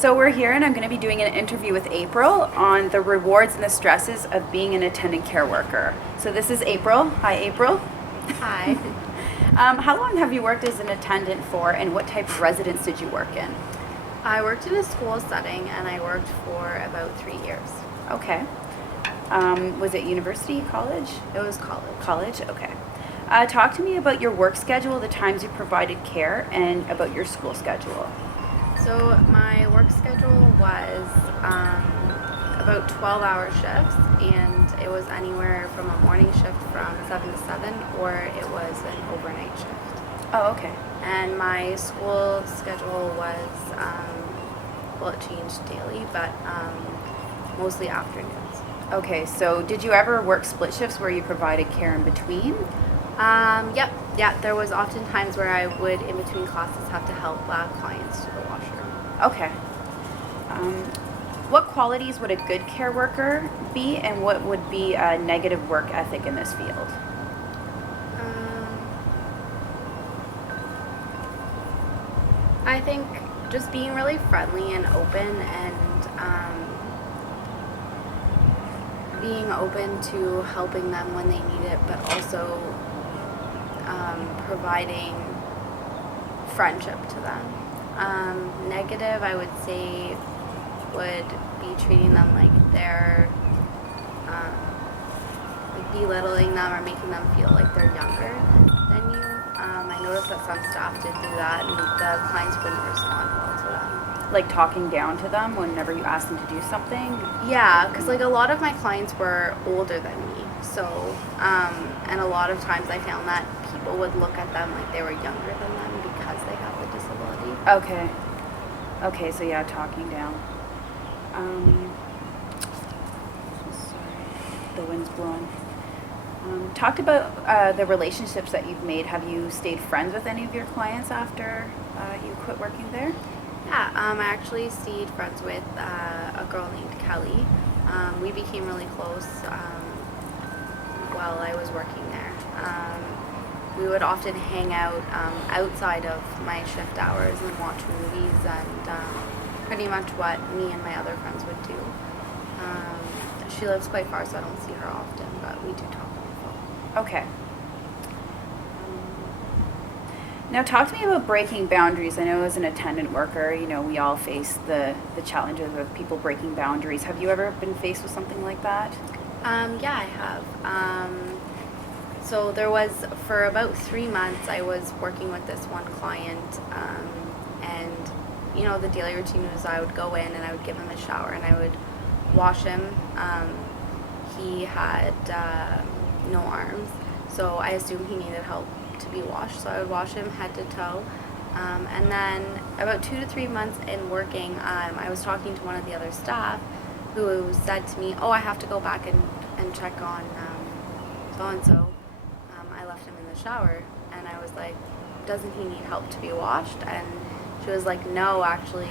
So we're here and I'm going to be doing an interview with April on the rewards and the stresses of being an attendant care worker. So this is April. Hi, April. Hi. How long have you worked as an attendant for, and what type of residence did you work in? I worked in a school setting and I worked for about 3 years. Okay. Was it university, college? It was college. College, okay. Talk to me about your work schedule, the times you provided care, and about your school schedule. So my work schedule was about 12-hour shifts, and it was anywhere from a morning shift from 7 to 7, or it was an overnight shift. Oh, okay. And my school schedule was, it changed daily, but mostly afternoons. Okay, so did you ever work split shifts where you provided care in between? Yep. Yeah, there was often times where I would, in between classes, have to help clients to the washroom. Okay. What qualities would a good care worker be, and what would be a negative work ethic in this field? I think just being really friendly and open, and being open to helping them when they need it, but also providing friendship to them. Negative, I would say, would be treating them like they're like belittling them or making them feel like they're younger than you. I noticed that some staff did do that, and the clients wouldn't respond well to them. Like talking down to them whenever you ask them to do something? Yeah, because like a lot of my clients were older than me, so and a lot of times I found that people would look at them like they were younger than them because they have a disability. Okay. Okay, so yeah, talking down. Sorry, the wind's blowing. Talked about the relationships that you've made. Have you stayed friends with any of your clients after you quit working there? Yeah, I actually stayed friends with a girl named Kelly. We became really close while I was working there. We would often hang out outside of my shift hours and watch movies, and pretty much what me and my other friends would do. She lives quite far, so I don't see her often, but we do talk on the phone. Okay. Now talk to me about breaking boundaries. I know as an attendant worker, we all face the challenges of people breaking boundaries. Have you ever been faced with something like that? Yeah, I have. So there was, for about 3 months, I was working with this one client, and the daily routine was I would go in and I would give him a shower and I would wash him. He had no arms, so I assumed he needed help to be washed, so I would wash him head to toe. And then about 2 to 3 months in working, I was talking to one of the other staff who said to me, I have to go back and check on so-and-so. I left him in the shower, and I was like, doesn't he need help to be washed? And she was like, no, actually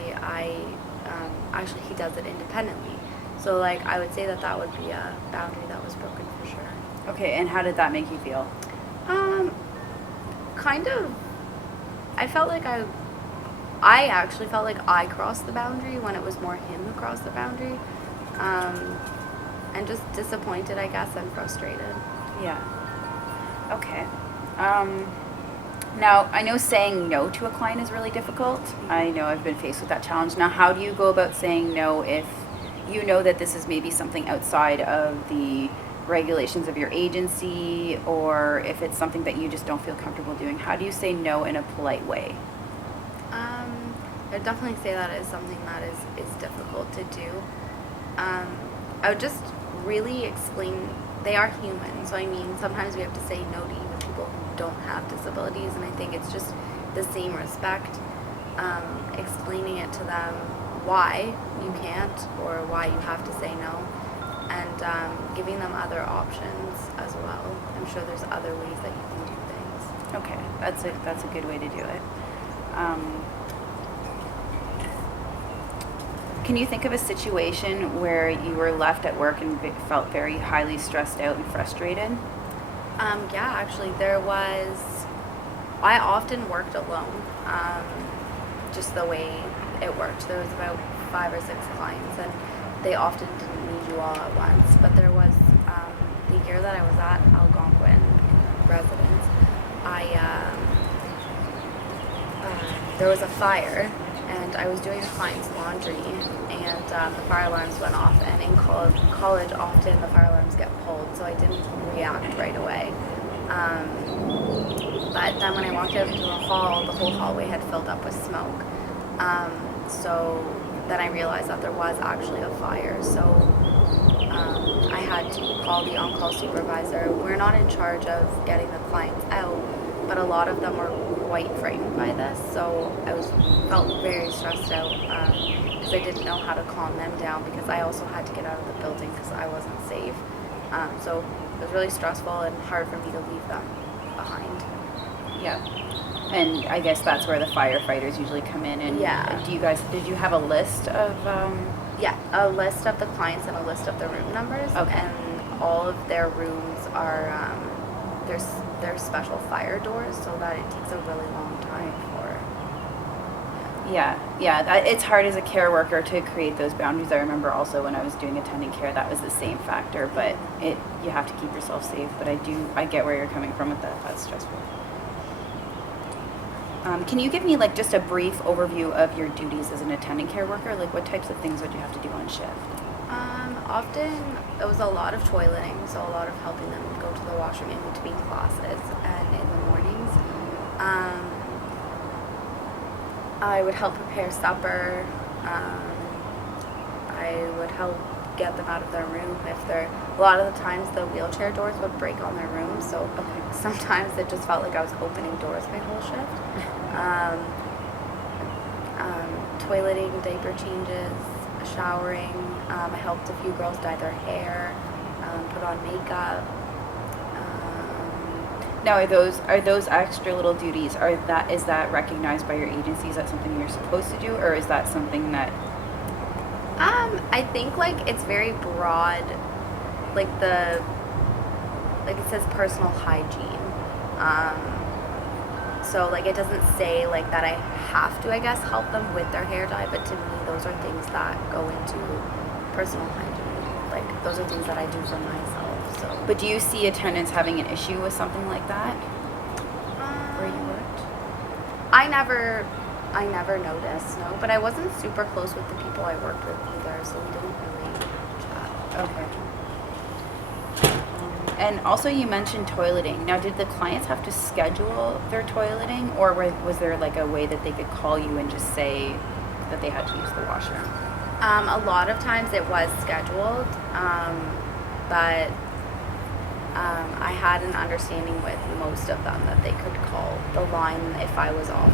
he does it independently. So like I would say that would be a boundary that was broken for sure. Okay, and how did that make you feel? Kind of, I actually felt like I crossed the boundary when it was more him who crossed the boundary. And just disappointed, I guess, and frustrated. Yeah. Okay. Now, I know saying no to a client is really difficult. I know I've been faced with that challenge. Now, how do you go about saying no if you know that this is maybe something outside of the regulations of your agency, or if it's something that you just don't feel comfortable doing? How do you say no in a polite way? I would definitely say that is something that is difficult to do. I would just really explain, they are human, so I mean sometimes we have to say no to even people who don't have disabilities, and I think it's just the same respect, explaining it to them why you can't or why you have to say no, and giving them other options as well. I'm sure there's other ways that you can do things. Okay, that's a good way to do it. Can you think of a situation where you were left at work and felt very highly stressed out and frustrated? Yeah, actually, I often worked alone. just the way it worked. There was about 5 or 6 clients, and they often didn't need you all at once. But there was the year that I was at Algonquin in residence, there was a fire, and I was doing a client's laundry, and the fire alarms went off. And in college, often the fire alarms get pulled, so I didn't react right away. But then when I walked out into the hall, the whole hallway had filled up with smoke. So then I realized that there was actually a fire. So I had to call the on-call supervisor. We're not in charge of getting the clients out, but a lot of them were quite frightened by this. So I felt very stressed out because I didn't know how to calm them down, because I also had to get out of the building because I wasn't safe. So it was really stressful and hard for me to leave them behind. Yeah. And I guess that's where the firefighters usually come in. And Yeah. did you have a list of, Yeah, a list of the clients and a list of the room numbers. Okay. And all of their rooms are, there's special fire doors, so that it takes a really long time for. it's hard as a care worker to create those boundaries. I remember also when I was doing attending care, that was the same factor, but you have to keep yourself safe. But I get where you're coming from with that. That's stressful. Can you give me like just a brief overview of your duties as an attending care worker? Like what types of things would you have to do on shift? Often it was a lot of toileting, so a lot of helping them go to the washroom in between classes and in the mornings. I would help prepare supper. I would help get them out of their room a lot of the times the wheelchair doors would break on their room, so sometimes it just felt like I was opening doors my whole shift. Toileting, diaper changes, showering. I helped a few girls dye their hair, put on makeup. Now, are those extra little duties? Is that recognized by your agency? Is that something you're supposed to do, or is that something that? I think like it's very broad, like it says personal hygiene. So like it doesn't say like that I have to, I guess, help them with their hair dye, but to me those are things that go into personal hygiene. Like those are things that I do for myself. So. But do you see attendants having an issue with something like that? Where you worked? I never noticed, no. But I wasn't super close with the people I worked with either, so we didn't really chat. Okay. And also you mentioned toileting. Now, did the clients have to schedule their toileting, or was there like a way that they could call you and just say that they had to use the washroom? A lot of times it was scheduled, but I had an understanding with most of them that they could call the line if I was off.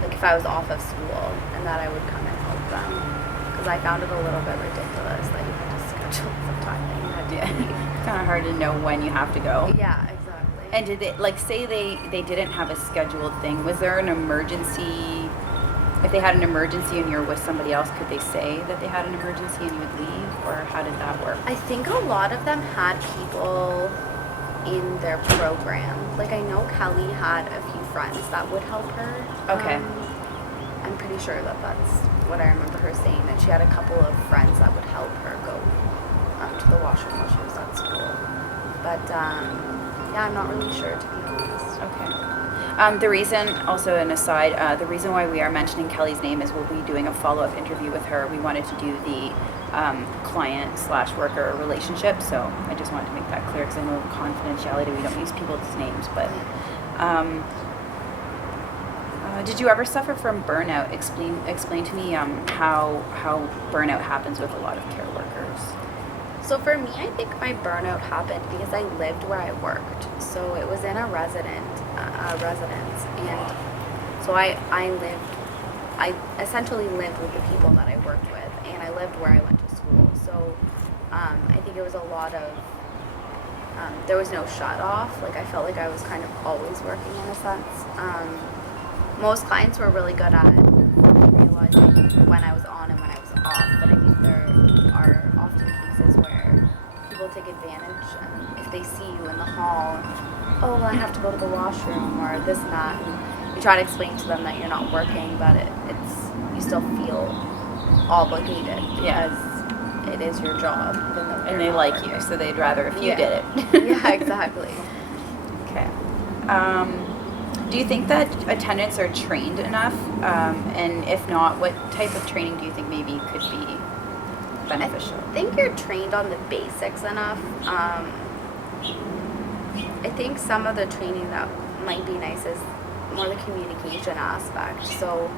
Like if I was off of school, and that I would come and help them, because I found it a little bit ridiculous that you had to schedule some time that you had to leave. It's kind of hard to know when you have to go. Yeah, exactly. And did they, like, say they didn't have a scheduled thing, was there an emergency? If they had an emergency and you're with somebody else, could they say that they had an emergency and you would leave, or how did that work? I think a lot of them had people in their program. Like I know Kelly had a few friends that would help her. Okay. I'm pretty sure that that's what I remember her saying, that she had a couple of friends that would help her go to the washroom while she was at school. But yeah, I'm not really sure, to be honest. Okay. The reason, also an aside, the reason why we are mentioning Kelly's name is we'll be doing a follow-up interview with her. We wanted to do the client/worker relationship, so I just wanted to make that clear because I know confidentiality, we don't use people's names, but did you ever suffer from burnout? Explain to me how burnout happens with a lot of care workers. So for me, I think my burnout happened because I lived where I worked. So it was in a residence, and so I essentially lived with the people that I worked with, and I lived where I went to school. So I think it was a lot of there was no shut off. Like I felt like I was kind of always working in a sense. Most clients were really good at realizing when I was on and when I was off, but I think there are often cases where people take advantage, and if they see you in the hall, oh, well, I have to go to the washroom or this and that. And we try to explain to them that you're not working, but it's you still feel obligated Yeah. because it is your job, even though And you're they not like working. you, so they'd rather if you Yeah. did it. Yeah, exactly. Okay. Do you think that attendants are trained enough? And if not, what type of training do you think maybe could be beneficial? I think you're trained on the basics enough. I think some of the training that might be nice is more the communication aspect. So,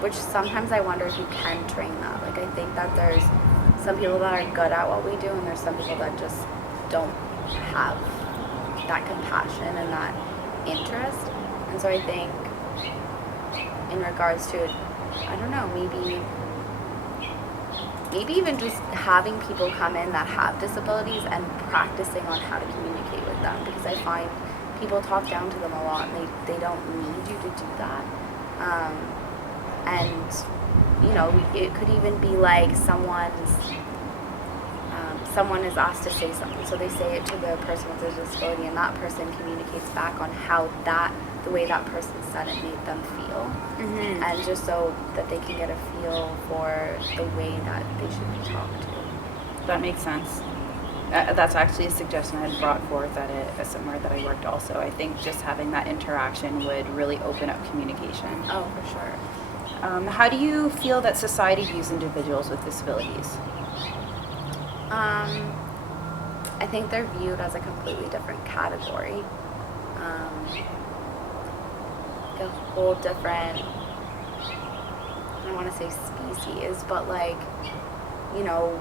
which sometimes I wonder if you can train that. Like, I think that there's some people that are good at what we do, and there's some people that just don't have that compassion and that interest. And so I think in regards to, I don't know, maybe even just having people come in that have disabilities and practicing on how to communicate with them, because I find people talk down to them a lot and they don't need you to do that. And you know, it could even be like someone is asked to say something, so they say it to the person with a disability, and that person communicates back on how the way that person said it made them feel. Mm-hmm. And just so that they can get a feel for the way that they should be talked to. That makes sense. That's actually a suggestion I had brought forth at somewhere that I worked also. I think just having that interaction would really open up communication. Oh, for sure. How do you feel that society views individuals with disabilities? I think they're viewed as a completely different category. A whole different, I don't want to say species, but like, you know,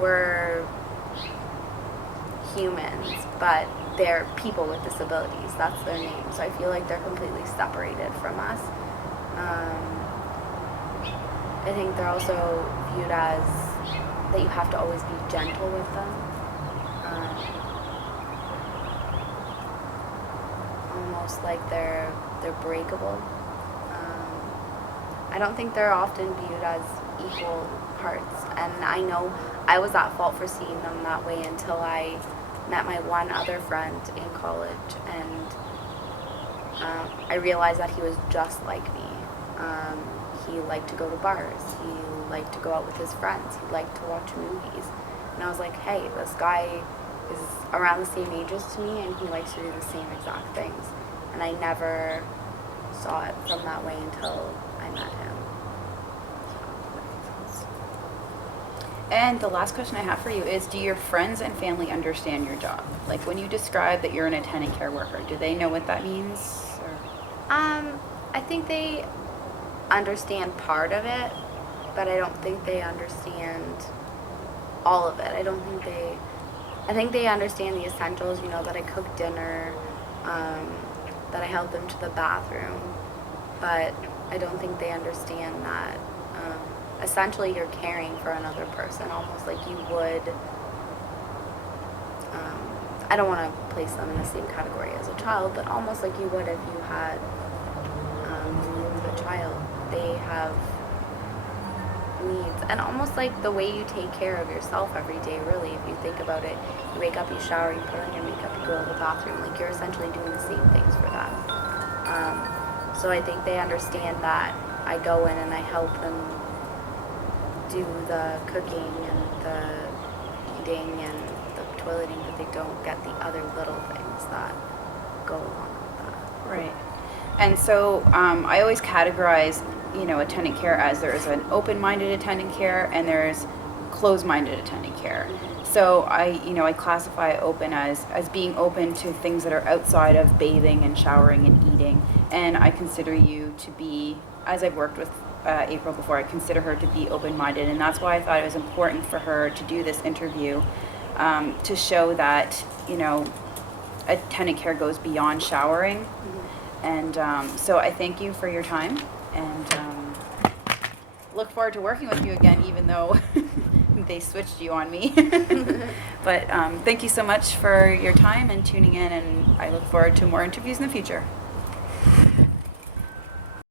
we're humans, but they're people with disabilities. That's their name. So I feel like they're completely separated from us. I think they're also viewed as that you have to always be gentle with them. Almost like they're breakable. I don't think they're often viewed as equal parts, and I know I was at fault for seeing them that way until I met my one other friend in college, and I realized that he was just like me. He liked to go to bars, he liked to go out with his friends, he liked to watch movies, and I was like, hey, this guy is around the same age as me and he likes to do the same exact things. And I never saw it from that way until I met him. And the last question I have for you is, do your friends and family understand your job? Like, when you describe that you're an attendant care worker, do they know what that means? Or? I think they understand part of it, but I don't think they understand all of it. I think they understand the essentials, you know, that I cook dinner, that I help them to the bathroom, but I don't think they understand that essentially you're caring for another person, almost like you would, I don't want to place them in the same category as a child, but almost like you would if you had a child. They have needs, and almost like the way you take care of yourself every day, really, if you think about it. You wake up, you shower, you put on your makeup, you go to the bathroom, like you're essentially doing the same things for them. So I think they understand that I go in and I help them do the cooking and the eating and the toileting, but they don't get the other little things that go along with that. Right. And so I always categorize, you know, attendant care as there's an open-minded attendant care and there's closed-minded attendant care. So I classify open as being open to things that are outside of bathing and showering and eating. And I consider you to be, as I've worked with April before, I consider her to be open-minded. And that's why I thought it was important for her to do this interview, to show that, you know, attendant care goes beyond showering. Mm-hmm. And so I thank you for your time, and look forward to working with you again, even though they switched you on me. But thank you so much for your time and tuning in, and I look forward to more interviews in the future.